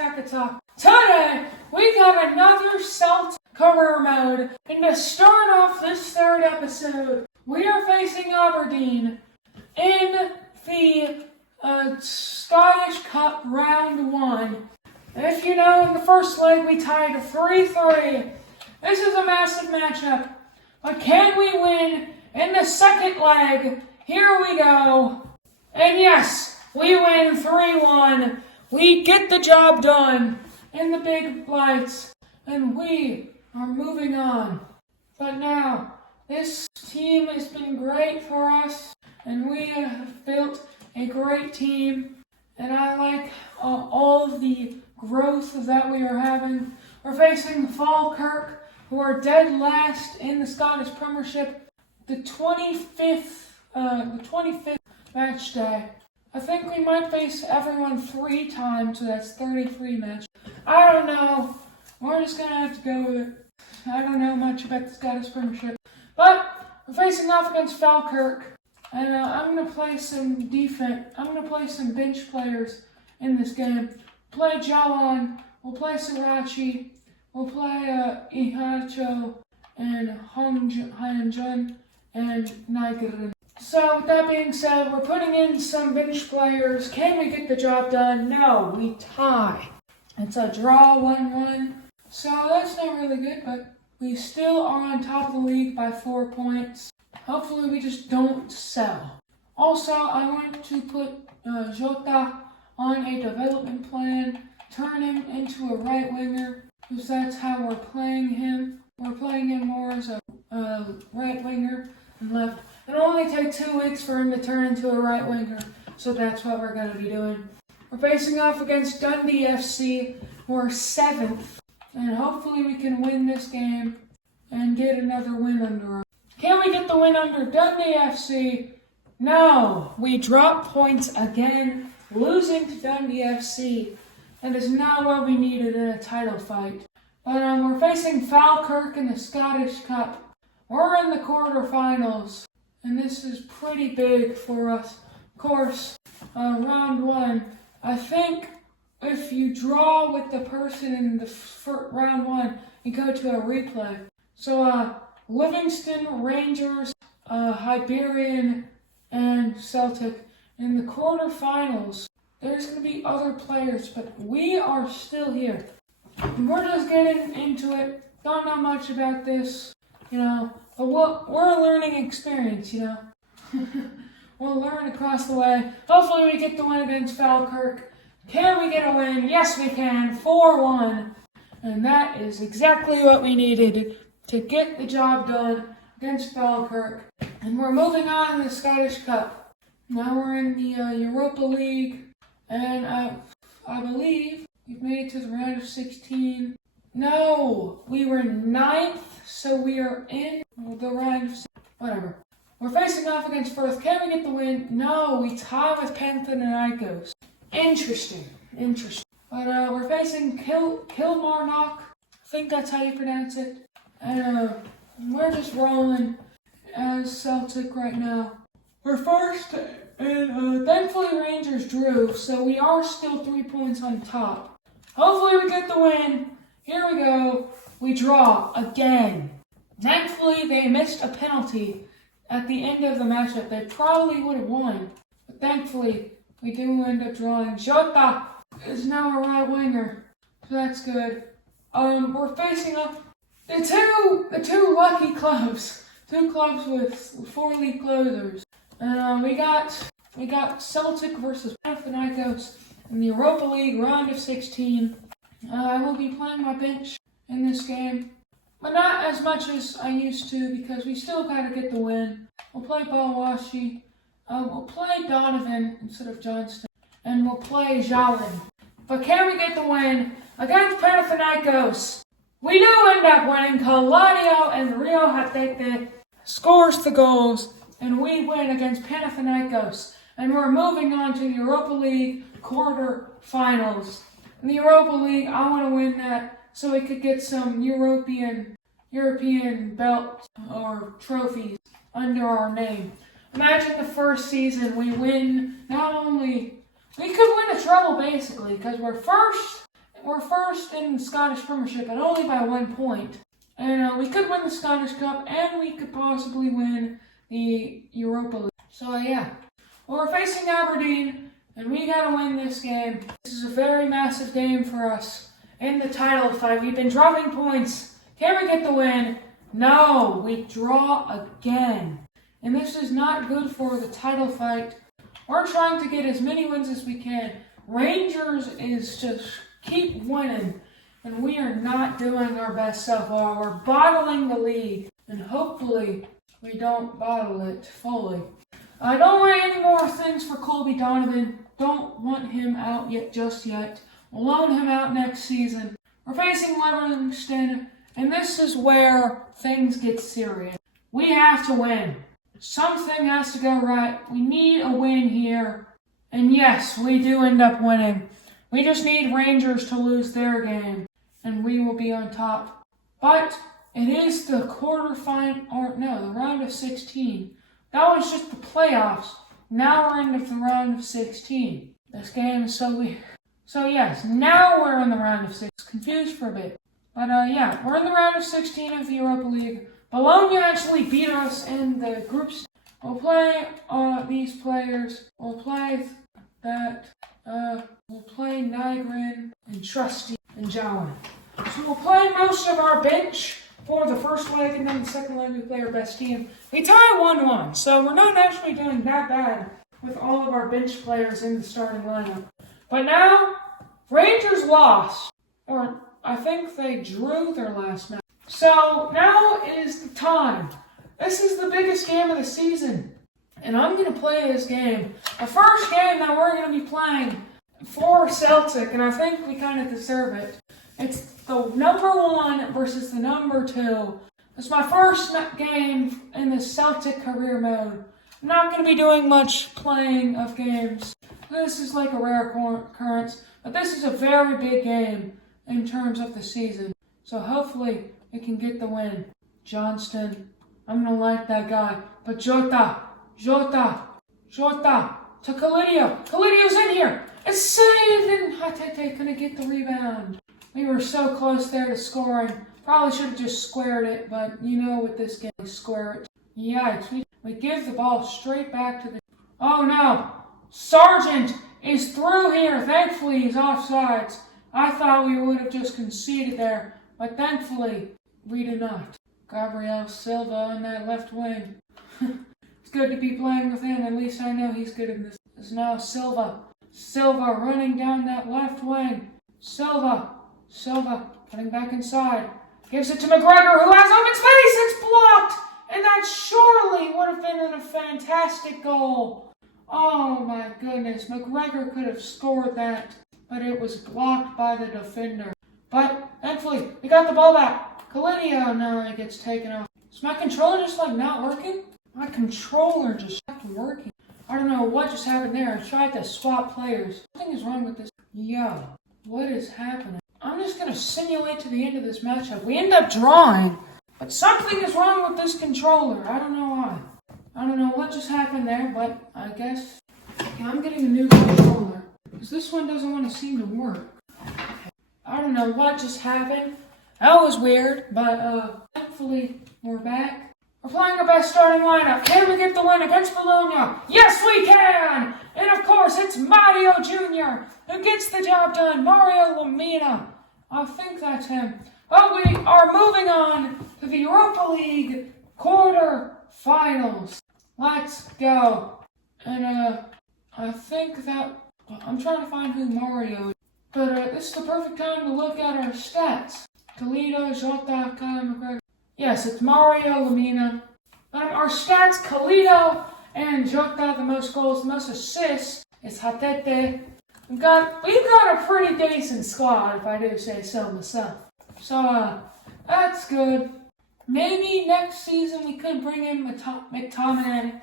Taka. Today, we got another Celtic career mode, and to start off this third episode, we are facing Aberdeen in the Scottish Cup Round 1. If you know, in the first leg we tied 3-3. This is a massive matchup, but can we win in the second leg? Here we go. And yes, we win 3-1. We get the job done in the big lights, and we are moving on. But now, this team has been great for us, and we have built a great team, and I like all of the growth that we are having. We're facing Falkirk, who are dead last in the Scottish Premiership, the 25th match day. I think we might face everyone 3 times, so that's 33 matches. I don't know. We're just going to have to go with it. I don't know much about the Scottish Premiership. But we're facing off against Falkirk, and I'm going to play some defense. I'm going to play some bench players in this game. Play Jawan, we'll play Srirachi, we'll play Ihacho, and Hyunjun, and Nigerian. So, with that being said, we're putting in some bench players. Can we get the job done? No, we tie. It's a draw 1-1. So, that's not really good, but we still are on top of the league by 4 points. Hopefully, we just don't sell. Also, I want to put Jota on a development plan, turn him into a right winger, because that's how we're playing him. We're playing him more as a right winger and left. It'll only take 2 weeks for him to turn into a right winger, so that's what we're going to be doing. We're facing off against Dundee FC, who are 7th, and hopefully we can win this game and get another win under us. Can we get the win under Dundee FC? No, we drop points again, losing to Dundee FC. That is not what we needed in a title fight. But we're facing Falkirk in the Scottish Cup. We're in the quarterfinals, and this is pretty big for us. Of course, round 1, I think if you draw with the person in the round 1, you go to a replay. So, Livingston, Rangers, Hibernian, and Celtic in the quarterfinals. There's going to be other players, but we are still here. We're just getting into it. Don't know much about this, but we're a learning experience, We'll learn across the way. Hopefully we get the win against Falkirk. Can we get a win? Yes, we can. 4-1. And that is exactly what we needed to get the job done against Falkirk. And we're moving on in the Scottish Cup. Now we're in the Europa League. And I believe we've made it to the round of 16. No, we were 9th, so we are in the round of 16. Whatever. We're facing off against Firth. Can we get the win? No, we tie with Panathinaikos. Interesting. But we're facing Kilmarnock. I think that's how you pronounce it. And we're just rolling as Celtic right now. We're first, and thankfully Rangers drew, so we are still 3 points on top. Hopefully we get the win. Here we go. We draw again. Thankfully they missed a penalty at the end of the matchup. They probably would have won, but thankfully we do end up drawing. Jota is now a right winger, so that's good. We're facing up the two lucky clubs. 2 clubs with 4 league closers. And we got Celtic versus Panathinaikos in the Europa League round of 16. I will be playing my bench in this game, but not as much as I used to because we still got to get the win. We'll play Balwashi. We'll play Donovan instead of Johnston, and we'll play Jalen. But can we get the win against Panathinaikos? We do end up winning. Caladio and Rio Hatete scores the goals, and we win against Panathinaikos. And we're moving on to the Europa League quarterfinals. In the Europa League, I want to win that so we could get some European belt or trophies under our name. Imagine the first season we win, we could win a treble basically, because we're first we're first in the Scottish Premiership and only by 1 point. And we could win the Scottish Cup and we could possibly win the Europa League. So yeah, well, we're facing Aberdeen and we gotta win this game. This is a very massive game for us in the title fight. We've been dropping points. Can we get the win? No, we draw again. And this is not good for the title fight. We're trying to get as many wins as we can. Rangers is just keep winning. And we are not doing our best so far. We're bottling the league. And hopefully we don't bottle it fully. I don't want any more things for Colby Donovan. Don't want him out just yet. We'll loan him out next season. We're facing Livingston. And this is where things get serious. We have to win. Something has to go right. We need a win here. And yes, we do end up winning. We just need Rangers to lose their game. And we will be on top. But it is the the round of 16. That was just the playoffs. Now we're into the round of 16. This game is so weird. So yes, now we're in the round of 16. Confused for a bit. But yeah, we're in the round of 16 of the Europa League. Bologna actually beat us in the groups. We'll play these players. We'll play that. We'll play Nygren and Trusty and Jowan. So we'll play most of our bench for the first leg, and then the second leg we play our best team. We tie 1-1, so we're not actually doing that bad with all of our bench players in the starting lineup. But now, Rangers lost. Or I think they drew their last match. So now is the time. This is the biggest game of the season. And I'm going to play this game. The first game that we're going to be playing for Celtic, and I think we kind of deserve it. It's the number 1 versus the number 2. It's my first game in the Celtic career mode. I'm not going to be doing much playing of games. This is like a rare occurrence. But this is a very big game in terms of the season. So hopefully we can get the win. Johnston, I'm going to like that guy. But Jota, to Calidio. Calidio's in here. It's saved and Hatete couldn't get the rebound. We were so close there to scoring. Probably should have just squared it, but you know with this game, square it. Yikes, we give the ball straight back to the... Oh no, Sargent is through here. Thankfully he's offsides. I thought we would have just conceded there, but thankfully we did not. Gabriel Silva on that left wing. It's good to be playing with him. At least I know he's good in this. It's now Silva. Silva running down that left wing. Silva getting back inside. Gives it to McGregor, who has open space. It's blocked. And that surely would have been a fantastic goal. Oh my goodness. McGregor could have scored that. But it was blocked by the defender. But thankfully, we got the ball back. Calidio now it gets taken off. Is my controller just like not working? My controller just stopped working. I don't know what just happened there. I tried to swap players. Something is wrong with this. Yo, what is happening? I'm just going to simulate to the end of this matchup. We end up drawing, but something is wrong with this controller. I don't know why. I don't know what just happened there, but I guess I'm getting a new controller. Because this one doesn't want to seem to work. I don't know what just happened. That was weird, but thankfully we're back. We're playing our best starting lineup. Can we get the win against Bologna? Yes, we can! And of course, it's Mario Jr. who gets the job done. Mario Lamina. I think that's him. But we are moving on to the Europa League quarter-finals. Let's go. And I think that... I'm trying to find who Mario is. But this is the perfect time to look at our stats. Toledo, Jota, Kyle McGregor. Yes, it's Mario Lamina. Our stats, Toledo and Jota, the most goals, the most assists. It's Hatete. We've got a pretty decent squad, if I do say so myself. So, that's good. Maybe next season we could bring in McTominay.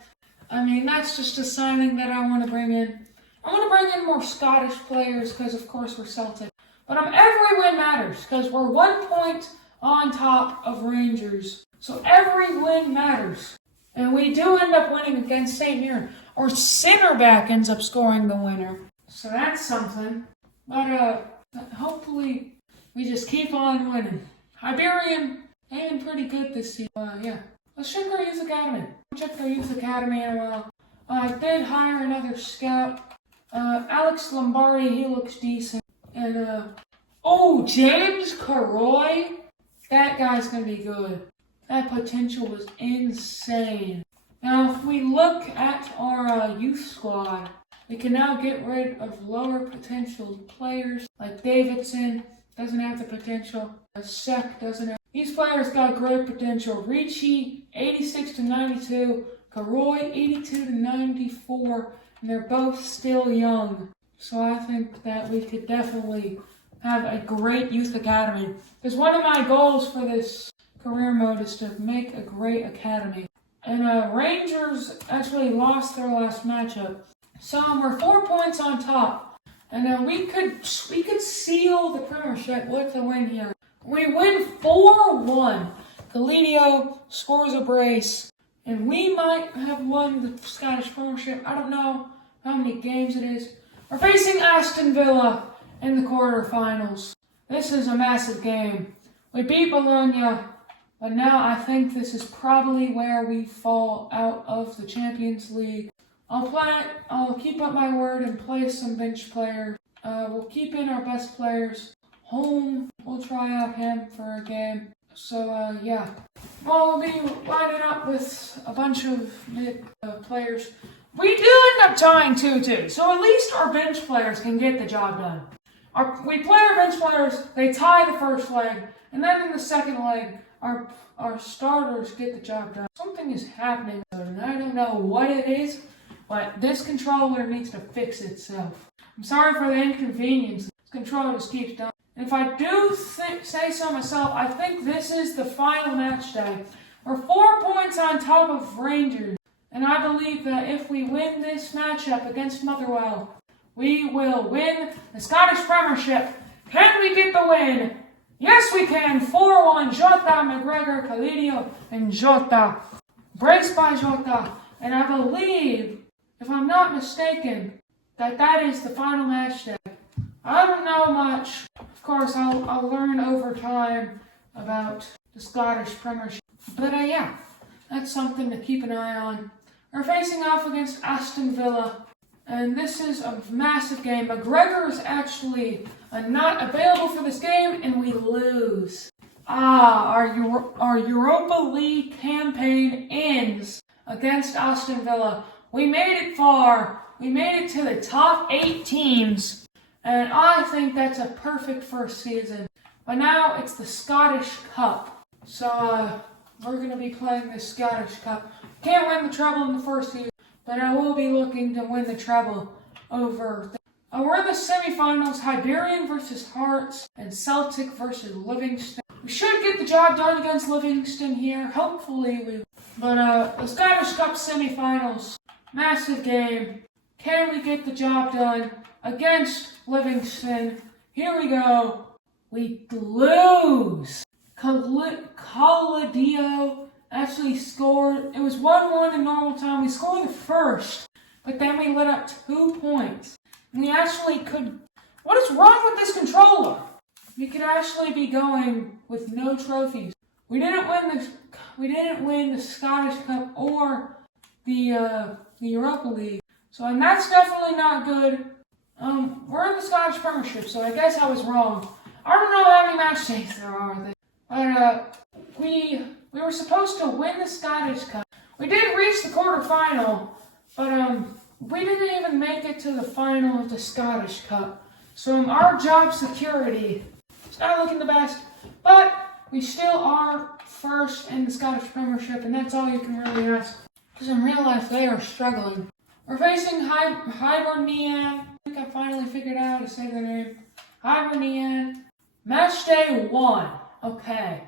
I mean, that's just a signing that I want to bring in. I want to bring in more Scottish players because, of course, we're Celtic. But every win matters because we're 1 point on top of Rangers. So every win matters. And we do end up winning against St. Mirren. Or center back ends up scoring the winner. So that's something. But But hopefully, we just keep on winning. Hibernian, they've been pretty good this season. Yeah. Let's check our youth academy. Check our youth academy in a while. I did hire another scout. Alex Lombardi, he looks decent. And, James Caroy. That guy's going to be good. That potential was insane. Now, if we look at our youth squad, we can now get rid of lower potential players like Davidson, doesn't have the potential. Sek doesn't have. These players got great potential. Ricci, 86 to 92. Caroy, 82 to 94. And they're both still young. So I think that we could definitely have a great youth academy. Because one of my goals for this career mode is to make a great academy. And Rangers actually lost their last matchup. So we're 4 points on top. And we could seal the Premiership with a win here. We win 4-1. Galidio scores a brace. And we might have won the Scottish Premiership. I don't know how many games it is. We're facing Aston Villa in the quarterfinals. This is a massive game. We beat Bologna, but now I think this is probably where we fall out of the Champions League. I'll keep up my word and play some bench players. We'll keep in our best players. Home, we'll try out him for a game. So, yeah. Well, we'll be lining up with a bunch of mid players. We do end up tying 2-2, so at least our bench players can get the job done. We play our bench players, they tie the first leg, and then in the second leg, our starters get the job done. Something is happening, and I don't know what it is, but this controller needs to fix itself. I'm sorry for the inconvenience. This controller just keeps dying. And if I do say so myself, I think this is the final match day. We're 4 points on top of Rangers. And I believe that if we win this matchup against Motherwell, we will win the Scottish Premiership. Can we get the win? Yes, we can. 4-1. Jota, McGregor, Calidio, and Jota. Brace by Jota. And I believe, if I'm not mistaken, that is the final match day. I don't know much. Of course, I'll learn over time about the Scottish Premiership. But yeah, that's something to keep an eye on. We're facing off against Aston Villa, and this is a massive game. McGregor is actually not available for this game, and we lose. Our Europa League campaign ends against Aston Villa. We made it far. We made it to the top 8 teams, and I think that's a perfect first season. But now it's the Scottish Cup, so we're going to be playing the Scottish Cup. Can't win the treble in the first season, but I will be looking to win the treble over. We're in the semifinals: Hibernian versus Hearts and Celtic versus Livingston. We should get the job done against Livingston here. Hopefully we. But the Scottish Cup semifinals, massive game. Can we get the job done against Livingston? Here we go. We lose. Calidio actually scored. It was 1-1 in normal time. We scored the first, but then we let up 2 points. And we actually could. What is wrong with this controller? We could actually be going with no trophies. We didn't win the Scottish Cup or the Europa League. So, and that's definitely not good. We're in the Scottish Premiership, so I guess I was wrong. I don't know how many match days there are. But we were supposed to win the Scottish Cup. We did reach the quarterfinal, but we didn't even make it to the final of the Scottish Cup. So our job security is not looking the best, but we still are first in the Scottish Premiership, and that's all you can really ask. Because in real life, they are struggling. We're facing Hibernian. I think I finally figured out how to say their name. Hibernian. Match day 1. Okay.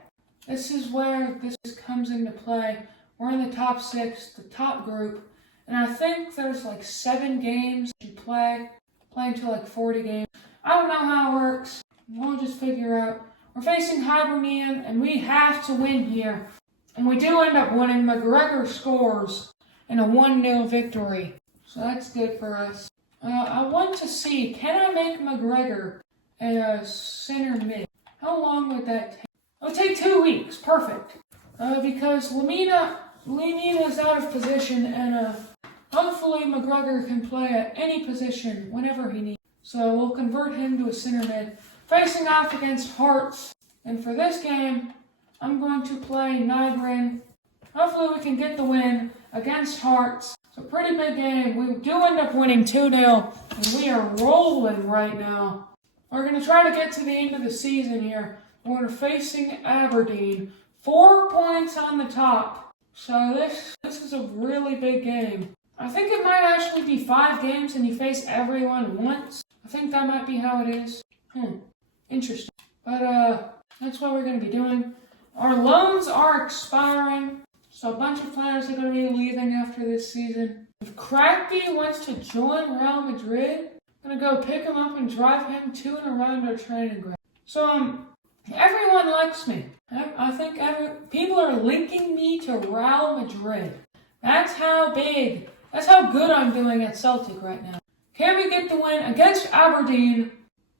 This is where this comes into play. We're in the top 6, the top group. And I think there's like 7 games you play until like 40 games. I don't know how it works. We'll just figure out. We're facing Hibernian, and we have to win here. And we do end up winning. McGregor scores in a 1-0 victory. So that's good for us. I want to see, can I make McGregor a center mid. How long would that take? It would take 2 weeks. Perfect. Because Lemina's out of position, and hopefully McGregor can play at any position whenever he needs. So we'll convert him to a center mid, facing off against Hearts. And for this game, I'm going to play Nygren. Hopefully we can get the win against Hearts. It's a pretty big game. We do end up winning 2-0, and we are rolling right now. We're going to try to get to the end of the season here. We're facing Aberdeen. 4 points on the top. So this is a really big game. I think it might actually be 5 games and you face everyone once. I think that might be how it is. Interesting. But that's what we're going to be doing. Our loans are expiring, so a bunch of players are going to be leaving after this season. If Crackby wants to join Real Madrid, I'm going to go pick him up and drive him to and around our training ground. So, everyone likes me. I think people are linking me to Real Madrid. That's how good I'm doing at Celtic right now. Can we get the win against Aberdeen?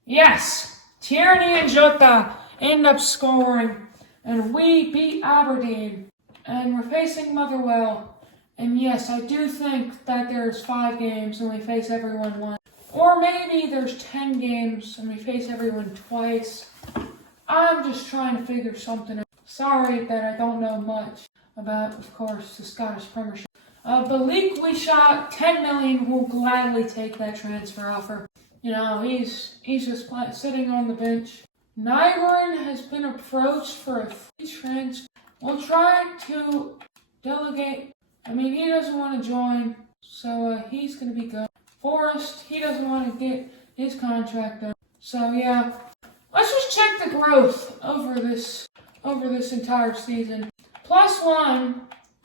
Yes! Tierney and Jota end up scoring, and we beat Aberdeen, and we're facing Motherwell. And yes, I do think that there's 5 games and we face everyone once. Or maybe there's 10 games and we face everyone twice. I'm just trying to figure something out. Sorry that I don't know much about, of course, the Scottish Premiership. Balik we shot 10 million will gladly take that transfer offer. You know, he's just sitting on the bench. Nygren has been approached for a free transfer. We'll try to delegate. I mean, he doesn't want to join, so he's going to be gone. Forrest, he doesn't want to get his contract done. So yeah, let's just check the growth over this entire season. +1,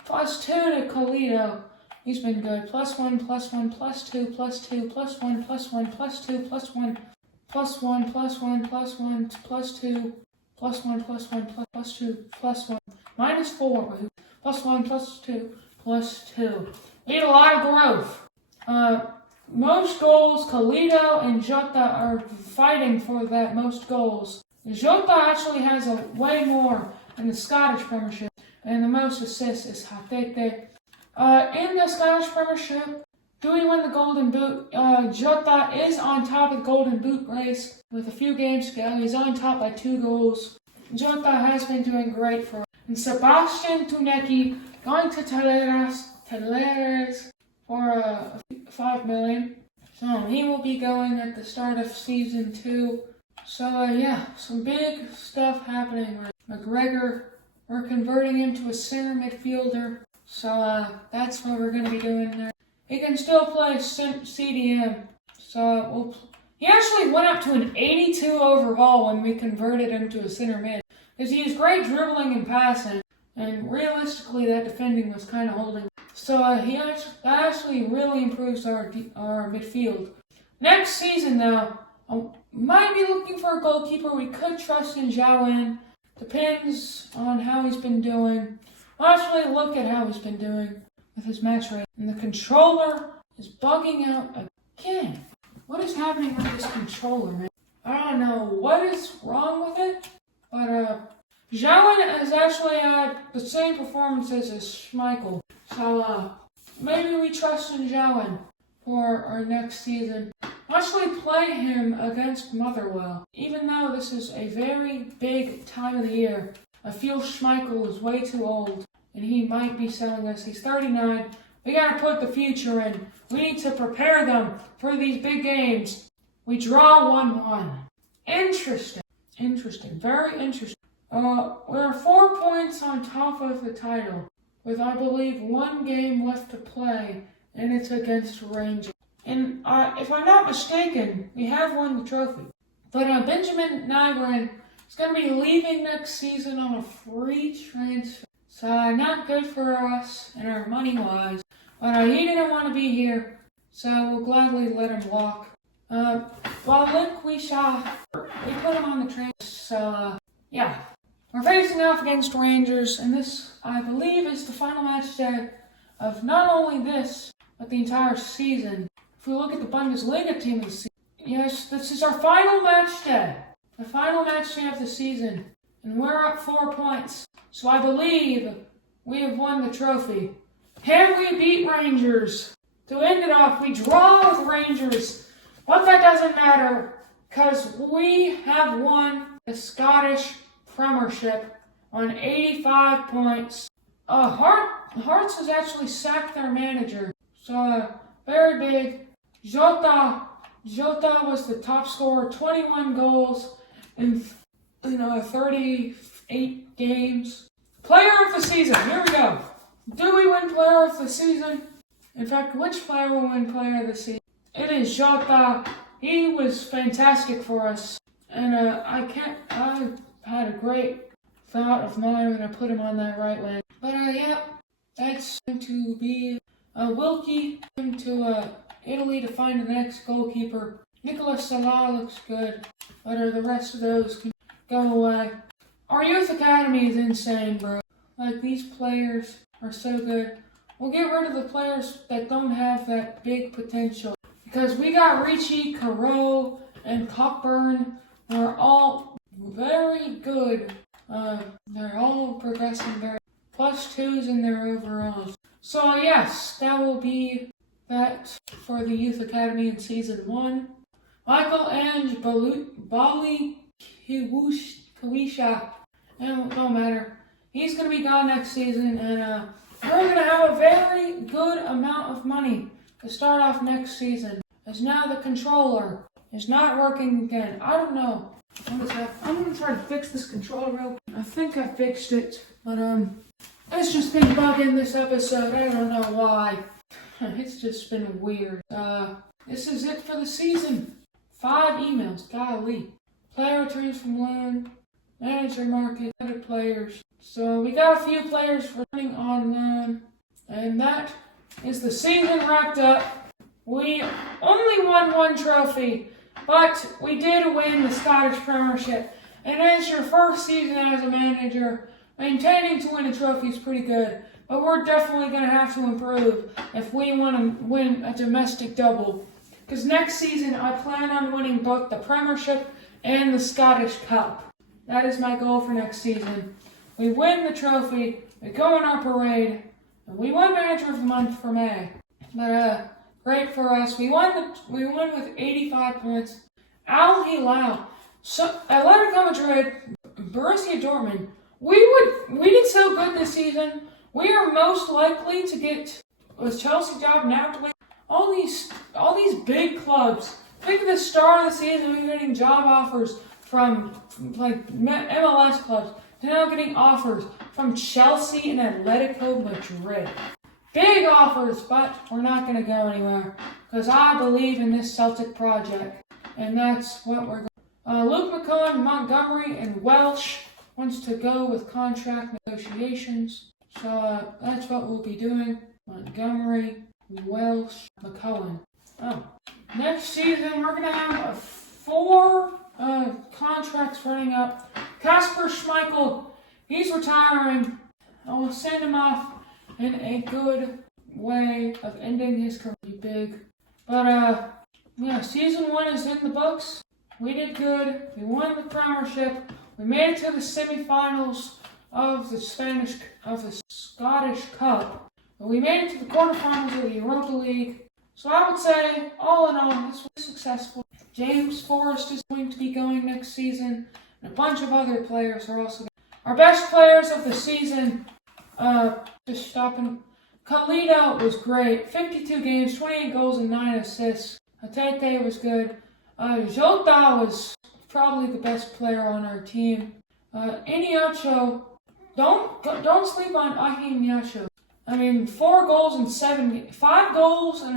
+2 to Colito. He's been good. +1, +1, +2, +2, +1, +1, +2, +1, +1, +1, +1, +2, +1, +1, +2, +1. -4. +1, +2, +2. We need a lot of growth. Most goals, Colito and Jota are fighting for that most goals. Jota actually has way more in the Scottish Premiership, and the most assists is Hatete. In the Scottish Premiership, do we win the Golden Boot? Jota is on top of the Golden Boot race with a few games to go. He's on top by 2 goals. Jota has been doing great for us. And Sebastian Tunecki going to Talleres for 5 million. So he will be going at the start of season 2. So yeah, some big stuff happening. McGregor, we're converting him to a center midfielder. So that's what we're going to be doing there. He can still play CDM. So he actually went up to an 82 overall when we converted him to a center mid. Because he has great dribbling and passing. And realistically, that defending was kind of holding. So that actually really improves our midfield. Next season, though, I might be looking for a goalkeeper. We could trust in Zhao. Depends on how he's been doing. I'll actually look at how he's been doing with his match rate. And the controller is bugging out again. What is happening with this controller, man? I don't know what is wrong with it, but Zhao has actually had the same performances as Schmeichel. So maybe we trust in Zhao for our next season. I'll actually play him against Motherwell. Even though this is a very big time of the year, I feel Schmeichel is way too old, and he might be selling us. He's 39. We gotta put the future in. We need to prepare them for these big games. We draw 1-1. Interesting. Very interesting. We're 4 points on top of the title, with I believe 1 game left to play, and it's against Rangers. And if I'm not mistaken, we have won the trophy. But Benjamin Nygren is going to be leaving next season on a free transfer. So not good for us and our money-wise. But he didn't want to be here, so we'll gladly let him walk. Well, look, we put him on the train. So, yeah. We're facing off against Rangers, and this, I believe, is the final match day of not only this, but the entire season. If we look at the Bundesliga team of the season, Yes, this is our final match day. The final match day of the season. And we're up 4 points. So I believe we have won the trophy. Can we beat Rangers? To end it off, we draw with Rangers. But that doesn't matter, because we have won the Scottish Premiership on 85 points. Hearts has actually sacked their manager. So, very big. Jota was the top scorer, 21 goals in 38 games. Player of the season, here we go. Do we win player of the season? In fact, which player will win player of the season? It is Jota. He was fantastic for us. And I had a great thought of mine when I put him on that right wing. But yeah, that's going to be Wilkie to Italy to find the next goalkeeper. Nicolas Salah looks good, but the rest of those can go away. Our youth academy is insane, bro. Like, these players are so good. We'll get rid of the players that don't have that big potential. Because we got Ricci, Caro, and Cockburn. They're all very good. They're all progressing very +2s in their overalls. So yes, that will be that for the Youth Academy in Season 1. Michael Ange Bali Kawisha, it don't matter. He's going to be gone next season, and we're going to have a very good amount of money to start off next season. As now the controller is not working again. I don't know. I'm going to try to fix this controller real quick. I think I fixed it, but it's just been bugging this episode. I don't know why. It's just been weird. This is it for the season. 5 emails. Golly. Player returns from loan. Manager market. Other players. So we got a few players returning on loan. And that is the season wrapped up. We only won 1 trophy, but we did win the Scottish Premiership. And as your first season as a manager, maintaining to win a trophy is pretty good. But we're definitely going to have to improve if we want to win a domestic double. Because next season, I plan on winning both the Premiership and the Scottish Cup. That is my goal for next season. We win the trophy, we go on our parade, and we won Manager of the Month for May. But great for us. We won with 85 points. Al Hilal. So Atletico Madrid, Borussia Dortmund. We did so good this season. We are most likely to get a Chelsea job, Napoli. All these big clubs. Think of the start of the season, we're getting job offers from like MLS clubs. To now getting offers from Chelsea and Atletico Madrid. Big offers, but we're not going to go anywhere because I believe in this Celtic project, and that's what we're going. Luke McCullen, Montgomery, and Welsh wants to go with contract negotiations, so that's what we'll be doing. Montgomery, Welsh, McCullen. Next season we're going to have 4 contracts running up. Kasper Schmeichel, he's retiring. I will send him off in a good way of ending his career. Big. But, yeah, Season 1 is in the books. We did good. We won the Premiership. We made it to the semifinals of the Scottish Cup. But we made it to the quarterfinals of the Europa League. So I would say, all in all, this was successful. James Forrest is going to be going next season. And a bunch of other players are also going. Our best players of the season, just stopping. Khalida was great. 52 games, 28 goals, and 9 assists. Atete was good. Jota was probably the best player on our team. Iheanacho, don't sleep on Iheanacho. I mean, 5 goals and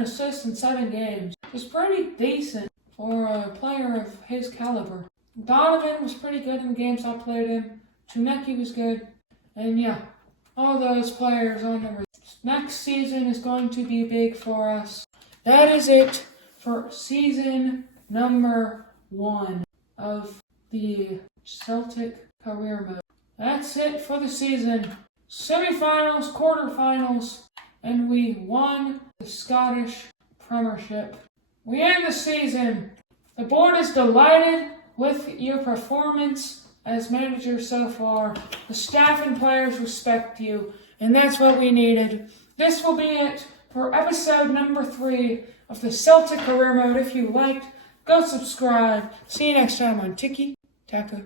assists in 7 games. It's pretty decent for a player of his caliber. Donovan was pretty good in the games I played him. Tuneki was good. And yeah, all those players on the list. Next season is going to be big for us. That is it for season number 1 of the Celtic career mode. That's it for the season. Semifinals, quarterfinals, and we won the Scottish Premiership. We end the season The board is delighted with your performance as manager so far. The staff and players respect you, and that's what we needed. This will be it for episode number 3 of the Celtic Career Mode. If you liked, go subscribe. See you next time on Tiki Taka.